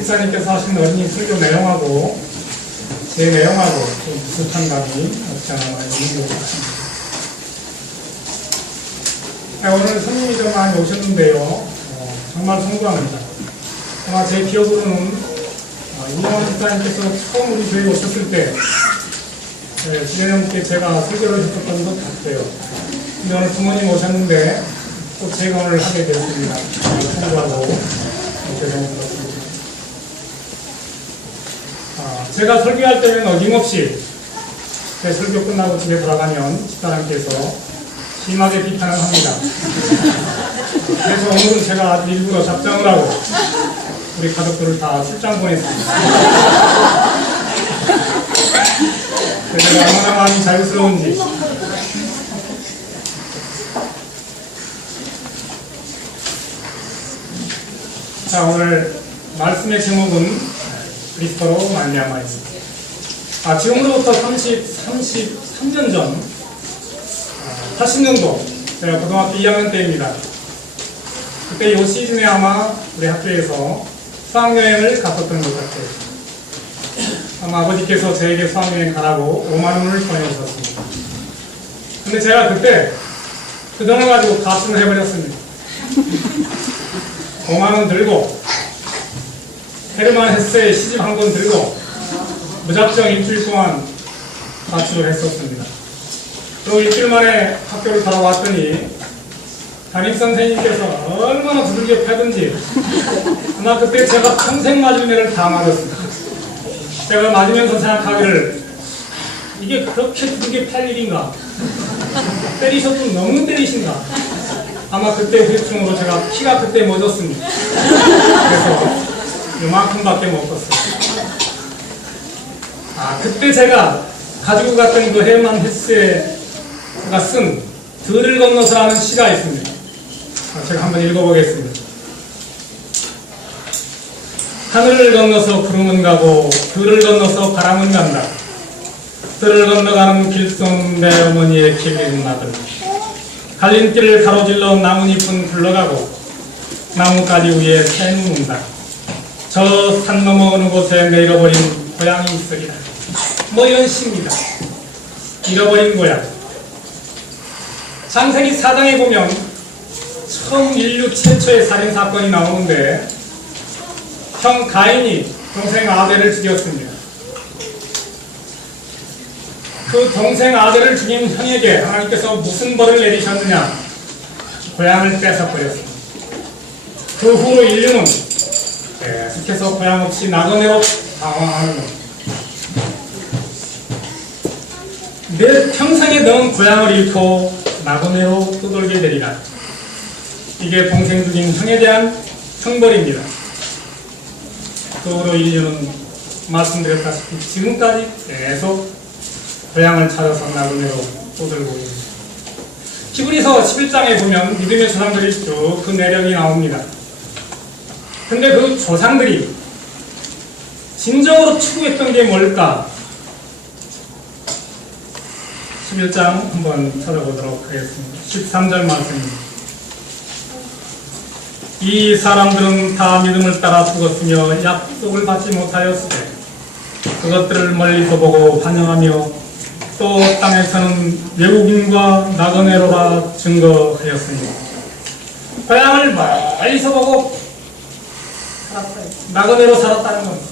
집사님께서 하신 어린이 설교 내용하고 제 내용하고 좀 비슷한 감이 없지 않아 있는 것 같습니다. 오늘 손님이 좀 많이 오셨는데요. 정말 송구합니다. 아마 제 기억으로는 이명환 집사님께서 처음 우리 교회에 오셨을 때 지혜님께 제가 설교를 했었던 것 같아요. 근데 오늘 부모님 오셨는데 또 제가 오늘 하게 되었습니다. 송구하고 죄송합니다. 제가 설교할 때는 어김없이 제 설교 끝나고 집에 돌아가면 집사람께서 심하게 비판을 합니다. 그래서 오늘은 제가 아주 일부러 작정을 하고 우리 가족들을 다 출장 보냈습니다. 제가 얼마나 마음이 자유스러운지. 자, 오늘 말씀의 제목은 그리스도로 말미암아입니다. 지금으로부터 33년 전 80년도 제가 고등학교 2학년 때입니다. 그때 이 시즌에 아마 우리 학교에서 수학여행을 갔었던 것 같아요. 아마 아버지께서 저에게 수학여행 가라고 5만 원을 보내주셨습니다. 근데 제가 그때 그 돈을 가지고 가출을 해버렸습니다. 5만 원 들고 헤르만 헤세의 시집 한 권 들고 무작정 일주일 동안 가출을 했었습니다. 또 일주일 만에 학교를 돌아왔더니 담임선생님께서 얼마나 두들겨 패든지 아마 그때 제가 평생 맞은 애를 다 맞았습니다. 제가 맞으면서 생각하기를 이게 그렇게 두들겨 팰 일인가? 때리셔도 너무 때리신가? 아마 그때 후유증으로 제가 키가 그때 멎었습니다. 그래서 요만큼밖에 못 컸어요. 그때 제가 가지고 갔던 그 헤르만 헤세가 쓴 들을 건너서라는 시가 있습니다. 제가 한번 읽어보겠습니다. 하늘을 건너서 구름은 가고 들을 건너서 바람은 간다. 들을 건너가는 길손 내 어머니의 길은 나들. 갈림길을 가로질러 나뭇잎은 굴러가고 나뭇가지 위에 새는 운다. 저 산 너머 어느 곳에 내 잃어버린 고향이 있으리라. 뭐 이런 시입니다. 잃어버린 고향. 창세기 4장에 보면 처음 인류 최초의 살인사건이 나오는데 형 가인이 동생 아벨을 죽였습니다. 그 동생 아벨을 죽인 형에게 하나님께서 무슨 벌을 내리셨느냐? 고향을 뺏어버렸습니다. 그 후 인류는 계속해서 고향 없이 나그네로 방황하는 겁니다. 내 평생에 넣은 고향을 잃고 나그네로 떠돌게 되리라. 이게 동생 죽인 형에 대한 형벌입니다. 그 후로 인류는 말씀드렸다시피 지금까지 계속 고향을 찾아서 나그네로 떠돌고 있습니다. 히브리서 11장에 보면 믿음의 조상들이 쭉 그 내력이 나옵니다. 근데 그 조상들이 진정으로 추구했던 게 뭘까? 11장 한번 찾아보도록 하겠습니다. 13절 말씀입니다. 이 사람들은 다 믿음을 따라 죽었으며 약속을 받지 못하였으되 그것들을 멀리서 보고 환영하며 또 땅에서는 외국인과 나그네로라 증거하였으니 고향을 멀리서 보고 살았어요. 나그네로 살았다는 겁니다.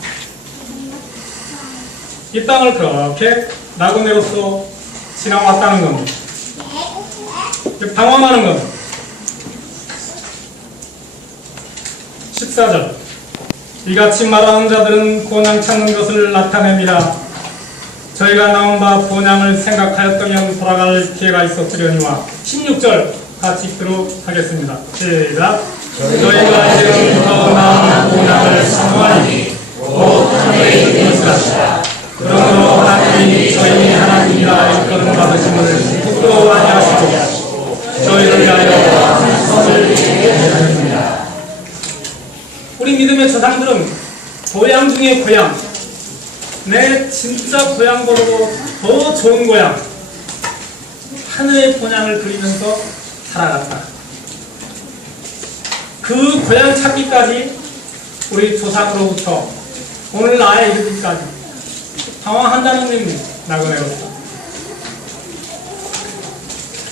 이 땅을 그렇게 나그네로서 지나왔다는 겁니다. 방황하는 겁니다. 14절 이같이 말하는 자들은 본향 찾는 것을 나타냅니다. 저희가 나온 바 본향을 생각하였더면 돌아갈 기회가 있었으려니와 16절 같이 읽도록 하겠습니다. 시작. 저희가 이제는 더 나은 본향을 사모하니 곧 하늘에 있는 것이다. 그러므로 하나님이 저희 하나님이라 일컬음 받으심을 부끄러워하지 하시고 저희를 위하여 선을 이루게 하셨습니다. 우리 믿음의 조상들은 고향 중에 고향, 내 진짜 고향보다도 더 좋은 고향, 하늘의 본향을 그리면서 살아갔다. 그 고향 찾기까지 우리 조상으로부터 오늘 나에 이르기까지 방황한다는 의미 나그네로서.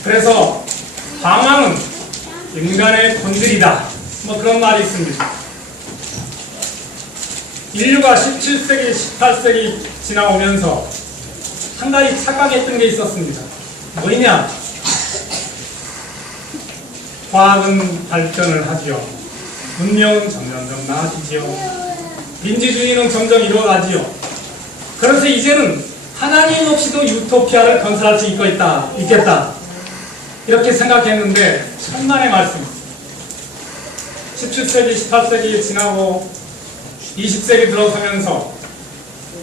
그래서 방황은 인간의 본질이다. 뭐 그런 말이 있습니다. 인류가 17세기, 18세기 지나오면서 한 가지 착각했던 게 있었습니다. 뭐냐? 과학은 발전을 하지요. 문명은 점점점 나아지지요. 민주주의는 점점 이루어가지요. 그래서 이제는 하나님 없이도 유토피아를 건설할 수 있겠다. 이렇게 생각했는데 천만의 말씀입니다. 17세기, 18세기 지나고 20세기 들어서면서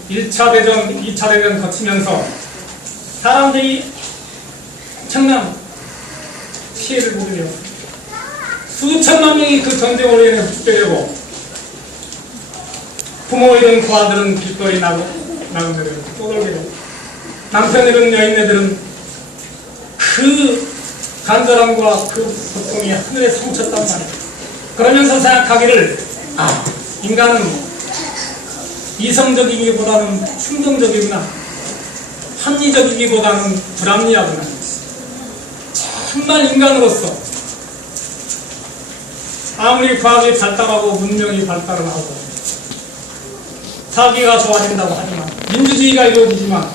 1차 대전, 2차 대전 거치면서 사람들이 엄청난 피해를 보게 되었습니다. 수천만 명이 그 전쟁으로 인해 죽게 부모이든 고아들은 길거리 나그네들은 떠돌게 되고 남편이든 여인네들은 그 간절함과 그 고통이 하늘에 성쳤단 말이에요. 그러면서 생각하기를 인간은 이성적이기보다는 충동적이구나, 합리적이기보다는 불합리하구나. 정말 인간으로서 아무리 과학이 발달하고 문명이 발달을 하고 사기가 좋아진다고 하지만 민주주의가 이루어지지만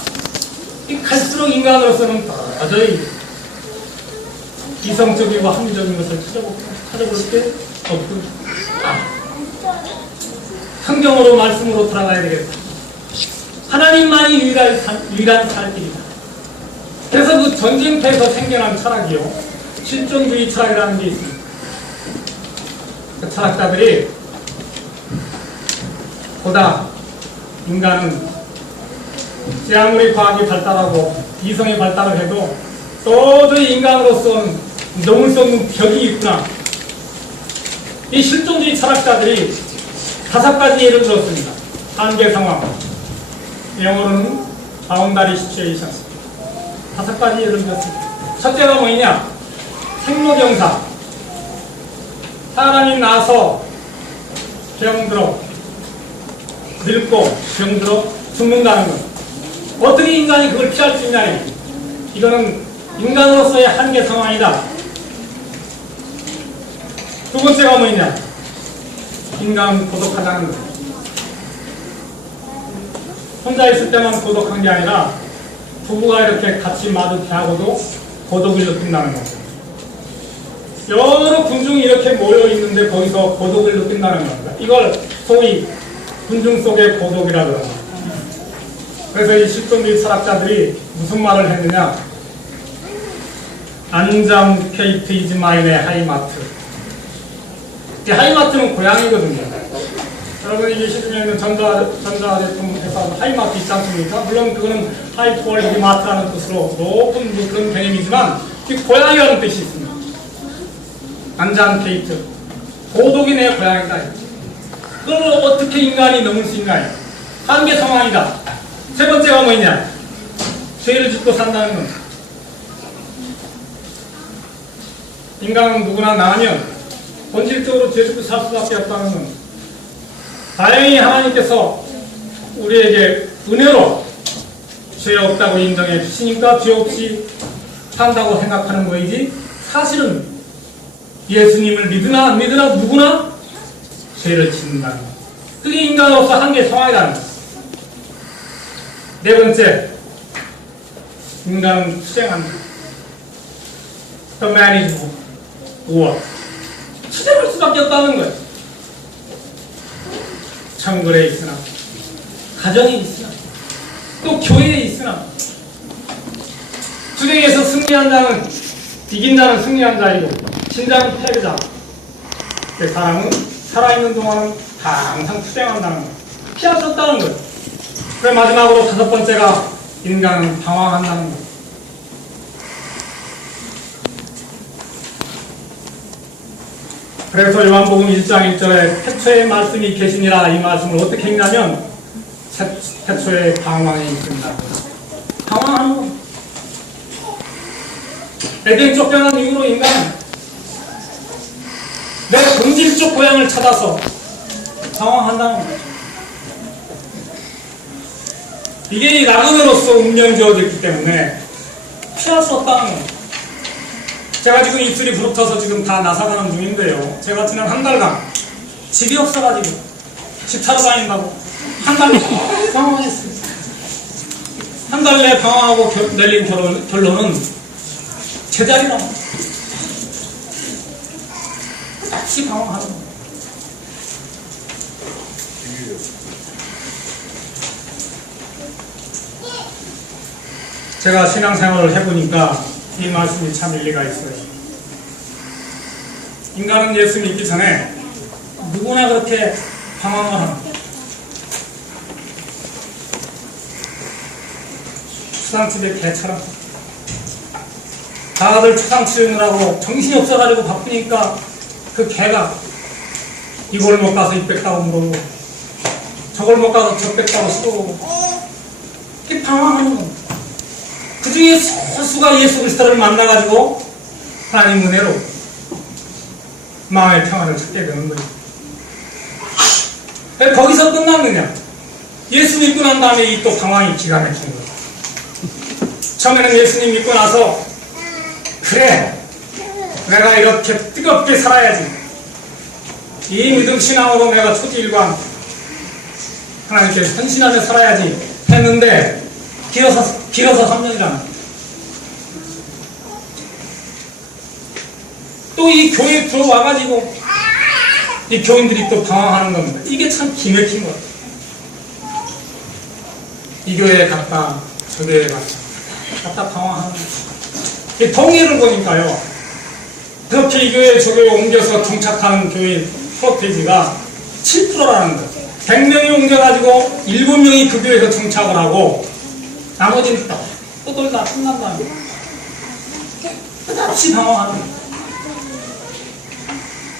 갈수록 인간으로서는 도저히 이성적이고 합리적인 것을 찾아볼 게 없고 성경으로 말씀으로 돌아가야 되겠다. 하나님만이 유일한 살 길이다. 그래서 그 전쟁터에서 생겨난 철학이요, 실존주의 철학이라는 게 있습니다. 그 철학자들이 보다 인간은 아무리 과학이 발달하고 이성이 발달을 해도 도저히 인간으로서는 넘을 수 없는 벽이 있구나. 이 실존주의 철학자들이 5가지 예를 들었습니다. 한계 상황, 영어로는 바운다리 시츄에이션. 5가지 예를 들었습니다. 첫째가 뭐냐? 생로병사. 사람이 나서 병들어, 늙고 병들어 죽는다는 것. 어떻게 인간이 그걸 피할 수 있냐? 이거는 인간으로서의 한계 상황이다. 두 번째가 뭐냐? 인간은 고독하다는 것. 혼자 있을 때만 고독한 게 아니라 부부가 이렇게 같이 마주하고도 고독을 느낀다는 것. 여러 군중이 이렇게 모여 있는데 거기서 고독을 느낀다는 겁니다. 이걸 소위 군중 속의 고독이라 그럽니다. 그래서 이 실존주의 철학자들이 무슨 말을 했느냐? 안잠 케이트 이즈 마인의 하이마트. 이 하이마트는 고향이거든요. 여러분 이게 시중에 있는 전자제품 회사 하이마트 있지 않습니까? 물론 그거는 하이 퀄리티 마트라는 뜻으로 높은 그런 개념이지만 이 고향이라는 뜻이 있습니다. 안잠 케이트. 고독이 내 고향이다. 그걸 어떻게 인간이 넘을 수 있나요? 한계 상황이다. 세 번째가 뭐냐? 죄를 짓고 산다는 건. 인간은 누구나 나면 본질적으로 죄 짓고 살 수밖에 없다는 건. 다행히 하나님께서 우리에게 은혜로 죄 없다고 인정해 주시니까 죄 없이 산다고 생각하는 거이지, 사실은 예수님을 믿으나 안 믿으나 누구나 죄를 짓는다는 것. 그게 인간으로서 한계 상황이라는 것. 네 번째, 인간은 투쟁한다. The man is war. 투쟁할 수밖에 없다는 거예요. 정글에 있으나, 가정에 있으나, 또 교회에 있으나, 투쟁에서 승리한 자는, 이긴 자는 승리한 자이고, 진자는 패배자. 그 사람은 살아있는 동안은 항상 투쟁한다는 거예요. 피할 수 없다는 거예요. 그래 마지막으로 5번째가 인간은 방황한다는 거예요. 그래서 요한복음 1장 1절에 태초에 말씀이 계시니라, 이 말씀을 어떻게 읽냐면 태초에 방황이 있습니다. 방황하는 거. 에덴 쫓겨난 이후로 인간은 내 본질적 고향을 찾아서 방황한다는 거죠. 이게 이 낙원으로서 운명이 되어졌기 때문에 피할 수 없다는 거예요. 제가 지금 입술이 부릅터서 지금 다 나사가는 중인데요. 제가 지난 한 달간 집이 없어가지고 집 타러 다닌다고 한 달 내내 방황했습니다. 한 달 내에 방황하고 내린 결론은 제자리라고. 같이 방황하는 거예요. 제가 신앙생활을 해보니까 이 말씀이 참 일리가 있어요. 인간은 예수 믿기 전에 누구나 그렇게 방황을 합니다. 추상집의 개처럼 다들 추상 치우느라고 정신이 없어가지고 바쁘니까 그 개가 이걸 못 가서 이 뺐다고 물어보고 저걸 못 가서 저 뺐다고 쓰고 이렇게 방황하는 겁니다. 그 중에 소수가 예수 그리스도를 만나가지고 하나님 은혜로 마음의 평안을 찾게 되는 거예요. 왜 거기서 끝났느냐? 예수 믿고 난 다음에 이 또 방황이 기가 막힌 거예요. 처음에는 예수님 믿고 나서 그래 내가 이렇게 뜨겁게 살아야지, 이 믿음 신앙으로 내가 초지일관 하나님께 헌신하며 살아야지 했는데 길어서 3년이잖아. 또 이 교회에 들어와가지고 이 교인들이 또 방황하는 겁니다. 이게 참 기맥힌 거예요. 이 교회에 갔다 저 교회에 갔다 방황하는 거예요. 이 통계를 보니까요, 그렇게 이 교회 저 교회에 옮겨서 정착하는 교회 프로테이지가 7%라는 거예요. 100명이 옮겨가지고 7명이 그 교회에서 정착을 하고 나머지는 또 돌다 끝난 다음에 끝없이 방황하는 거예요.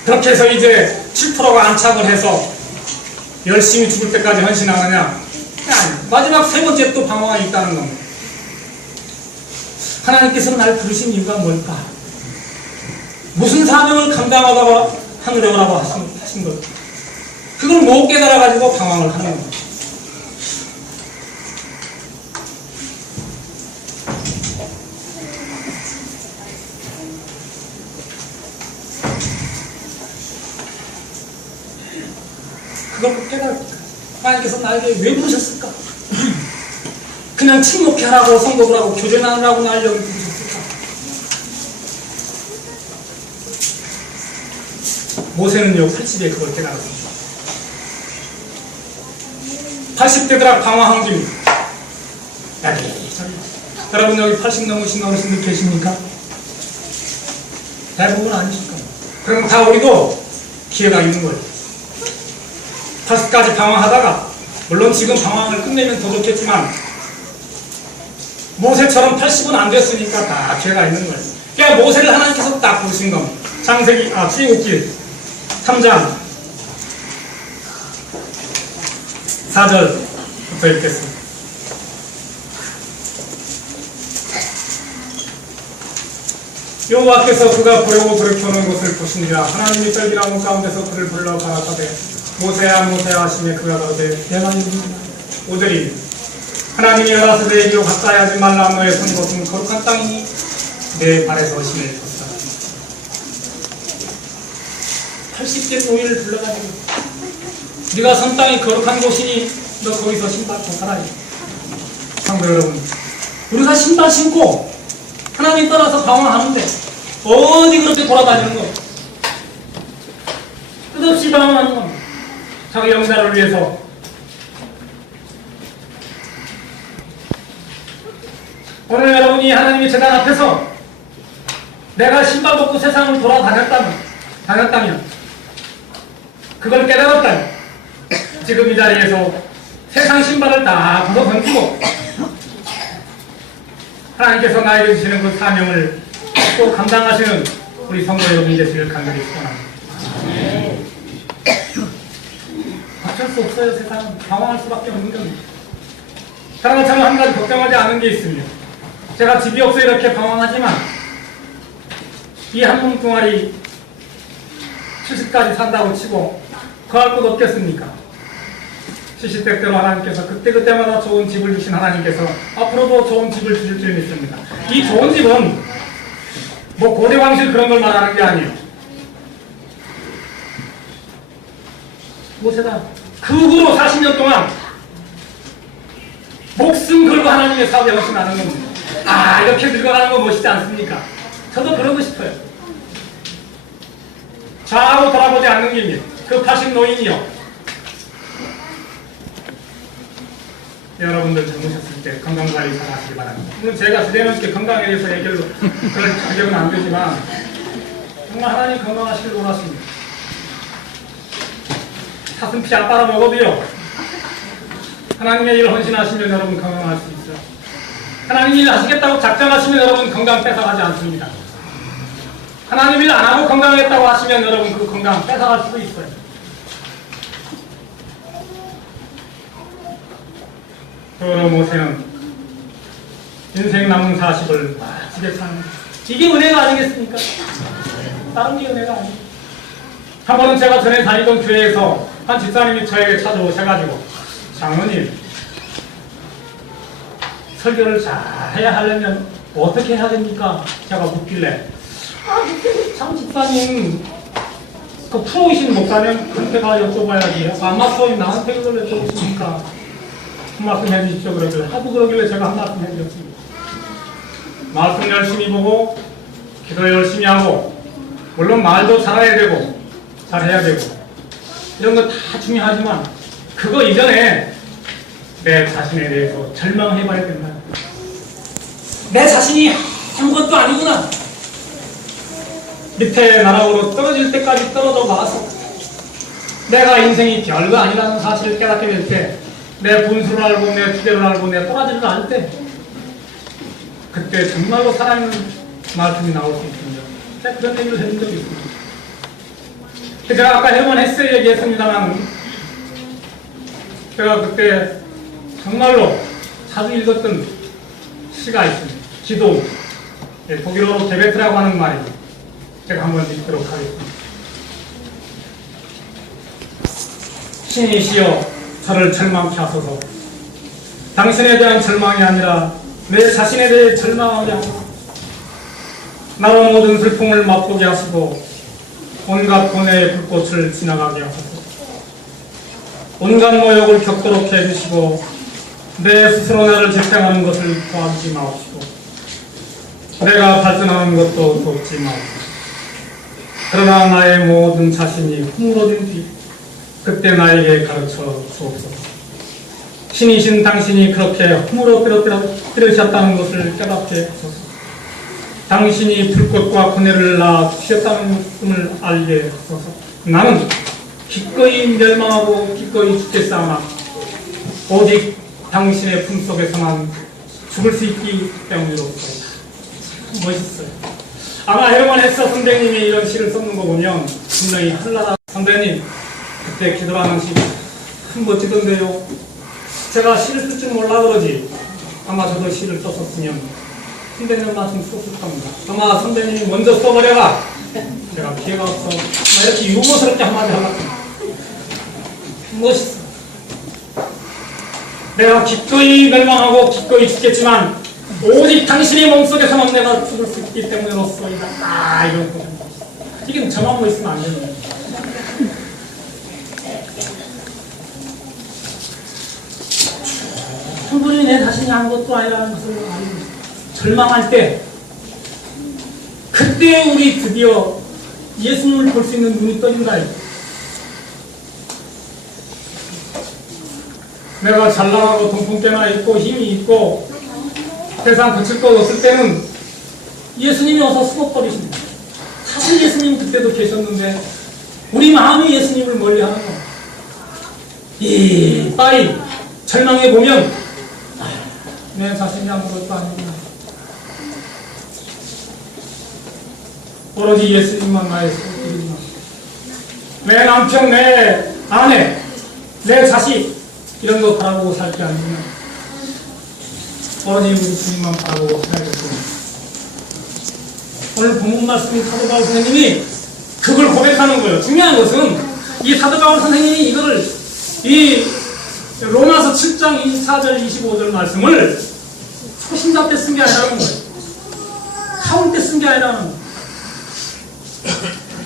그렇게 해서 이제 7%가 안착을 해서 열심히 죽을 때까지 헌신하느냐? 마지막 세 번째 또 방황이 있다는 겁니다. 하나님께서 날 부르신 이유가 뭘까? 무슨 사명을 감당하다가 하늘에 오라고 하신 것, 그걸 못 깨달아가지고 방황을 하는 겁니다. 그걸 깨달을까? 하나님께서 나에게 왜 부르셨을까? 그냥 침묵해 하라고, 성독을 하고 교제하라고 날 여기 부르셨을까? 모세는요 80에 그걸 깨달았습니다. 80대들아 방황한 김 여러분 여기 80 넘으신 어르신들 계십니까? 대부분 아니실 겁니다. 그럼 다 우리도 기회가 있는 거예요. 80까지 방황하다가, 물론 지금 방황을 끝내면 더 좋겠지만 모세처럼 80은 안 됐으니까 다 기회가 있는 거예요. 그러니까 모세를 하나님께서 딱 부르신 겁니다. 출애굽기 3장 4절부터 읽겠습니다. 여호와께서 그가 보려고 돌이켜오는 것을 보시니라. 하나님이 떨기나무 가운데서 그를 불러 가라사대 모세야 모세야 하시매 그가 가로되 내가 이르노라. 5절이 하나님이 가라사대 이리로 가까이 하지 말라. 너의 선 곳은 거룩한 땅이니 내 발에서 신을 쳤다. 80개 노인을 불러가지고 네가 선 땅이 거룩한 곳이니 너 거기서 신발 벗어라. 성도 여러분, 우리가 신발 신고 하나님 따라서 방황하는데 어디 그렇게 돌아다니는 거예요? 끝없이 방황하는 겁니다. 자기 영달을 위해서. 오늘 여러분이 하나님의 제단 앞에서 내가 신발 벗고 세상을 돌아다녔다면, 그걸 깨달았다면 지금 이 자리에서 세상 신발을 다 벗어 던지고 하나님께서 나에게 주시는 그 사명을 또 감당하시는 우리 성도 여러분이 되시길 간절히 축원합니다. 어쩔 수 없어요. 세상은 방황할 수밖에 없는 겁니다. 사람은 참 한 가지 걱정하지 않은 게 있습니다. 제가 집이 없어 이렇게 방황하지만 이 한 뭉뚱아리 70까지 산다고 치고 거할 곳 없겠습니까? 시시때때로 하나님께서 그때그때마다 좋은 집을 주신 하나님께서 앞으로도 좋은 집을 주실 줄 믿습니다. 이 좋은 집은 뭐 고대왕실 그런 걸 말하는 게 아니에요. 무엇이다? 그 후로 40년 동안 목숨 걸고 하나님의 사업에 헌신하는 겁니다. 아, 이렇게 늙어가는 거 멋있지 않습니까? 저도 그러고 싶어요. 좌우로 돌아보지 않는 길입니다. 급하신 노인이요. 여러분들 젊으셨을 때 건강관리 잘 하시기 바랍니다. 물론 제가 주제넘게 건강에 대해서 얘기를 그럴 자격은 안 되지만 정말 하나님 건강하시길 원하십니다. 사슴피 안 빨아먹어도요, 하나님의 일을 헌신하시면 여러분 건강할 수 있어요. 하나님 일 하시겠다고 작정하시면 여러분 건강 뺏어가지 않습니다. 하나님 일 안 하고 건강하겠다고 하시면 여러분 그 건강 뺏어갈 수도 있어요. 그러므로 모세는 인생 남은 40을 집에 사는, 이게 은혜가 아니겠습니까? 다른 게 은혜가 아니에요. 한 번은 제가 전에 다니던 교회에서 한 집사님이 저에게 찾아오셔가지고, 장로님, 설교를 잘 해야 하려면 어떻게 해야 됩니까? 제가 묻길래, 참 집사님, 그 프로이신 목사님 그렇게가 여쭤봐야지. 아마 프로인 나한테 그걸 여쭤보십니까? 한 말씀 해주십시오. 그러길래, 하도 그러길래 제가 한 말씀 해드렸습니다. 말씀 열심히 보고, 기도 열심히 하고, 물론 말도 잘해야 되고, 잘해야 되고, 이런 거 다 중요하지만, 그거 이전에 내 자신에 대해서 절망해봐야 된다. 내 자신이 아무것도 아니구나. 밑에 나락으로 떨어질 때까지 떨어져 봐서 내가 인생이 별거 아니라는 사실을 깨닫게 될 때, 내 분수를 알고 내 주대를 알고 내 또라지를 알 때, 그때 정말로 살아있는 말씀이 나올 수 있습니다. 제가 그런 얘기를 해준 적이 있습니다. 제가 아까 해본 헬스 얘기했습니다만, 제가 그때 정말로 자주 읽었던 시가 있습니다. 기도, 독일어로 게베트라고 하는 말이죠. 제가 한번 읽도록 하겠습니다. 신이시여 저를 절망케 하소서. 당신에 대한 절망이 아니라 내 자신에 대해 절망하게 하소서. 나로 모든 슬픔을 맛보게 하시고 온갖 고뇌의 불꽃을 지나가게 하소서. 온갖 모욕을 겪도록 해주시고 내 스스로 나를 재평하는 것을 도와주지 마옵시고 내가 발전하는 것도 돕지 마옵시고. 그러나 나의 모든 자신이 허물어진 뒤 그때 나에게 가르쳐 주옵소서. 신이신 당신이 그렇게 허물어뜨렸다는 것을 깨닫게 하소서. 당신이 불꽃과 고뇌를 낳아 주셨다는 것을 알게 하소서. 나는 기꺼이 멸망하고 기꺼이 죽겠사오나 오직 당신의 품속에서만 죽을 수 있기 때문이로소이다. 멋있어요. 아마 헤르만 헤세 선생님이 이런 시를 썼는 거 보면 분명히 한나라 선생님 그때 기도하는 시 참 멋지던데요. 제가 시를 쓸 줄 몰라 그러지 아마 저도 시를 썼었으면 선생님 말씀 썼을 겁니다. 아마 선생님이 먼저 써버려라. 제가 기회가 없어. 이렇게 유머스럽게 한마디 하려고. 멋있어. 내가 기꺼이 멸망하고 기꺼이 죽겠지만 오직 당신의 몸속에서만 내가 죽을 수 있기 때문에로소이다. 아, 이런 거. 이게 저만 멋있으면 안 되는 거예요. 충분히 내 자신이 아무것도 아니라는 것을 알고 절망할 때 그때 우리 드디어 예수님을 볼 수 있는 눈이 떠진다. 내가 잘 나가고 동풍깨나 있고 힘이 있고 세상 거칠 것 없을 때는 예수님이 어서 숨어버리십니다. 사실 예수님 그때도 계셨는데 우리 마음이 예수님을 멀리하는 거. 이 빠이 절망해 보면 내 자신이 아무것도 아니구나. 오로지 예수님만 나의 소원이구나. 내 남편, 내 아내, 내 자식 이런 거 바라보고 살 게 아니구나. 오로지 우리 주님만 바라보고 살겠구나. 오늘 본문 말씀이 사도 바울 선생님이 그걸 고백하는 거예요. 중요한 것은 이 사도 바울 선생님이 이거를 이 로마서 7장 24절 25절 말씀을 초신자 때 쓴 게 아니라는 거예요. 가을 때 쓴 게 아니라는 거예요.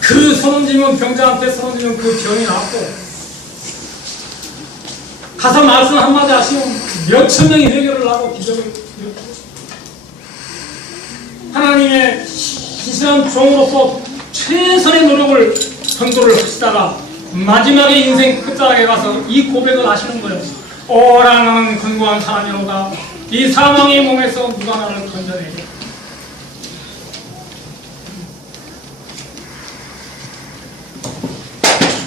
그 선원지면 병자한테 선원지면 그 병이 나왔고 가서 말씀 한마디 하시면 몇천 명이 회개를 하고 기적을 이루고 하나님의 기시한 종으로서 최선의 노력을 전도를 하시다가 마지막에 인생 끝자락에 가서 이 고백을 하시는 거예요. 오라 나는 건고한 사람이로다. 이 사망의 몸에서 누가 나를 건져내게.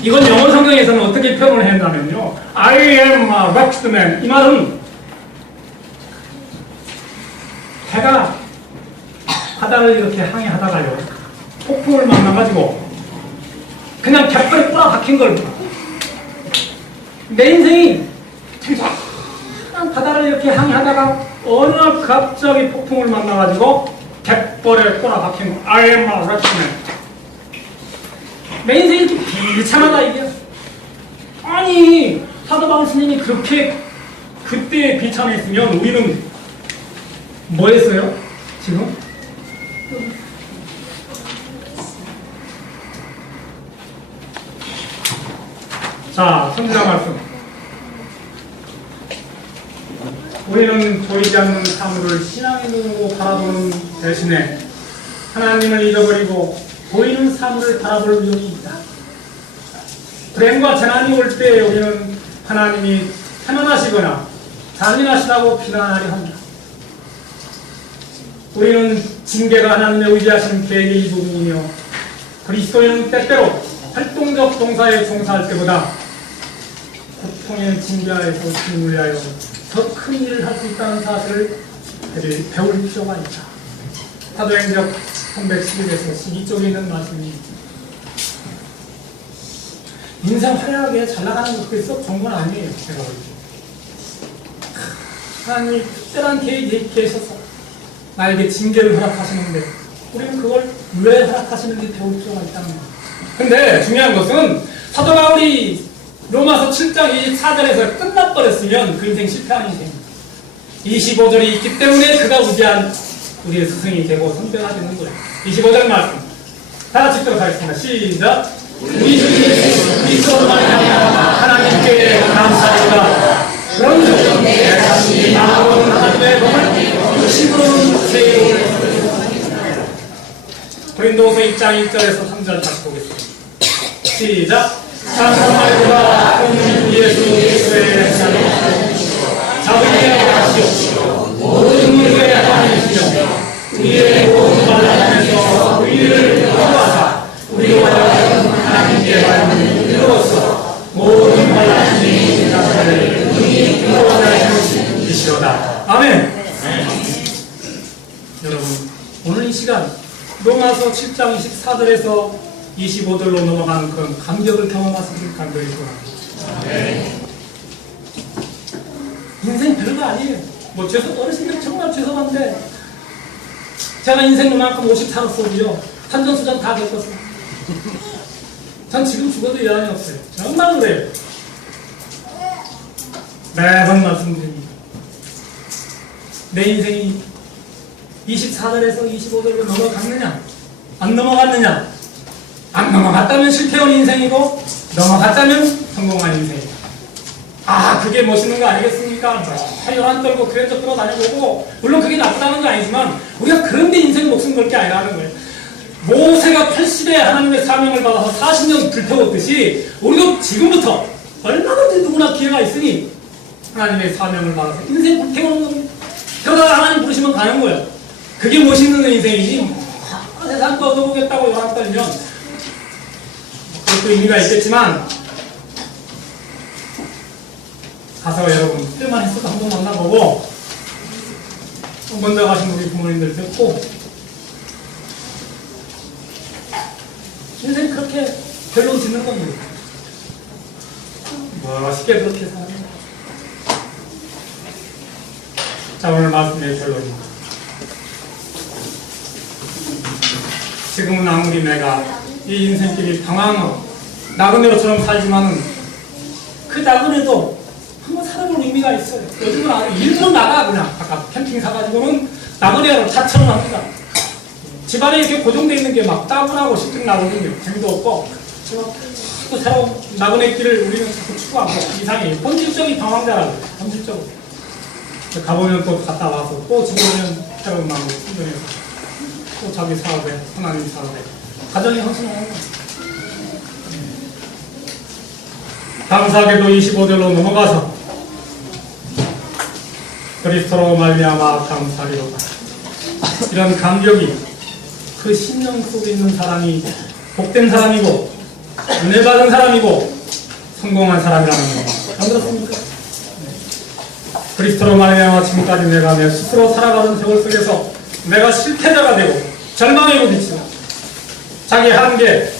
이건 영어 성경에서는 어떻게 표현을 했냐면요. I am a wretched man. 이 말은 해가 바다를 이렇게 항해하다가요. 폭풍을 만나가지고 그냥 갯벌에 꼬라박힌 걸. 내 인생이 그냥 바다를 이렇게 항해하다가 어느 날 갑자기 폭풍을 만나가지고 갯벌에 꼬라박힌 거. I am a wretched man. 내 인생이 이렇게 비참하다 이게. 아니 사도 바울 스님이 그렇게 그때 비참했으면 우리는 뭐 했어요? 지금? 자, 성경 말씀. 우리는 보이지 않는 사물을 신앙의 눈으로 바라보는 대신에 하나님을 잊어버리고 보이는 사물을 바라볼 위험이 있다. 불행과 재난이 올 때 우리는 하나님이 편안하시거나 잔인하시다고 비난하려 합니다. 우리는 징계가 하나님의 의지하신 계획의 일부분이며 그리스도인은 때때로 활동적 동사에 종사할 때보다 고통의 징계하에서 주님을 위하여 더 큰 일을 할 수 있다는 사실을 배울 필요가 있다. 사도행전 311에서 12쪽에 있는 말씀입니다. 인생 화려하게 잘 나가는 것도 썩 좋은 건 아니에요. 제가 볼 때. 하나님이 특별한 계획이 계셔서 나에게 징계를 허락하시는데 우리는 그걸 왜 허락하시는지 배울 필요가 있다는 거예요. 근데 중요한 것은 사도 바울이 로마서 7장 24절에서 끝나버렸으면 그 인생 실패한 인생입니다. 25절이 있기 때문에 그가 위대한 우리의 스승이 되고 선배가 되는 거예요. 25절 말씀 다 같이 읽도록 하겠습니다. 시작. 우리 주 예수 그리스도로 말미암아 하나님께 감사드리다. 그런즉 내 자신이 나아온 하나님의 법을 육신으로는 제의로 고린도후서 2장 1절에서 3절 다시 보겠습니다. 시작. 찬송하리로다. 온 예수 그리스도의 행사로 자비에 하시옵시고 모든 문제에 하나님이시며 우리의 모든 말라하면서 우리를 인도하사 우리와 하나님께 받는 이로써 모든 말라하시니 나사를 능히 인도하사 주시로다. 아멘. 여러분 오늘 이 시간 로마서 7장 24절에서 25절로 넘어가는 그런 감격을 경험하시길 간절히 소원합니다. 인생 별거 아니에요. 뭐 어르신들 정말 죄송한데 제가 인생 요만큼 50 살았어도요 산전수전 다 겪었어요. 전 지금 죽어도 여한이 없어요. 정말 그래요. 매번 말씀드립니다. 내 인생이 24절에서 25절로 넘어갔느냐 안 넘어갔느냐, 안 넘어갔다면 실패한 인생이고 넘어갔다면 성공한 인생이다. 아 그게 멋있는 거 아니겠습니까? 요란 떨고 그랜저 끌어다니고 물론 그게 나쁘다는 건 아니지만 우리가 그런데 인생 목숨 걸 게 아니라는 거예요. 모세가 80에 하나님의 사명을 받아서 40년 불태웠듯이 우리도 지금부터 얼마든지 누구나 기회가 있으니 하나님의 사명을 받아서 인생 불태우는 겁니다. 그러다가 하나님 부르시면 가는 거예요. 그게 멋있는 인생이지 세상 거 얻어보겠다고 요란 떨면 그것도 의미가 있겠지만 가서 여러분 그때만 했어도 한번 만나보고 먼저 가신 우리 부모님들 듣고 인생 그렇게 결론 짓는 겁니다. 멋있게 그렇게 사는 거예요. 자 오늘 말씀의 결론입니다. 지금은 아무리 내가 이 인생길이 방황하고 나그네로처럼 살지만은 그 나그네도 한번 살아볼 의미가 있어요. 요즘은 아주 일부러 나가 그냥 아까 캠핑 사가지고는 나그네로 자처럼 합니다. 집안에 이렇게 고정되어 있는 게 막 따분하고 식증 나거든요. 재미도 없고 또 새로운 나그네 길을 우리는 자꾸 추구하고 이상해. 본질적인 방황자라고 본질적으로 가보면 또 갔다 와서 또 집에 오면 새로운 마음으로 충전해서 또 자기 사업에 하나님 사업에 가정이 헌신하는 거예요. 감사하게도 25절로 넘어가서 그리스도로 말미암아 감사리로다. 이런 감격이 그 심령 속에 있는 사람이 복된 사람이고 은혜 받은 사람이고 성공한 사람이라는 거 안 그렇습니까? 그리스도로 말미암아 지금까지 내가 내 스스로 살아가는 세월 속에서 내가 실패자가 되고 절망에 부딪히고 자기 한계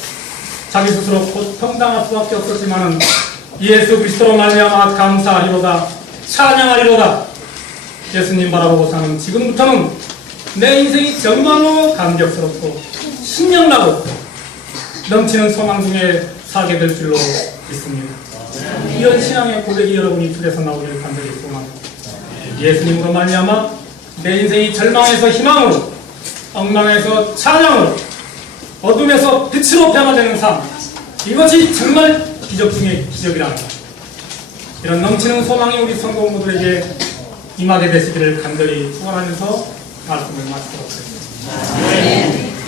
자기 스스로 고통당할 수밖에 없었지만은 예수 그리스도로 말미암아 감사하리로다 찬양하리로다. 예수님 바라보고 사는 지금부터는 내 인생이 정말로 감격스럽고 신명나고 넘치는 소망 중에 살게 될 줄로 믿습니다. 이런 신앙의 고백이 여러분이 입술에서 나오기를 간절히 소망합니다. 예수님으로 말미암아 내 인생이 절망에서 희망으로 엉망에서 찬양으로 어둠에서 빛으로 변화되는 삶, 이것이 정말 기적 중의 기적이랍니다. 이런 넘치는 소망이 우리 성도모들에게 임하게 되시기를 간절히 축원하면서 말씀을 마치도록 하겠습니다.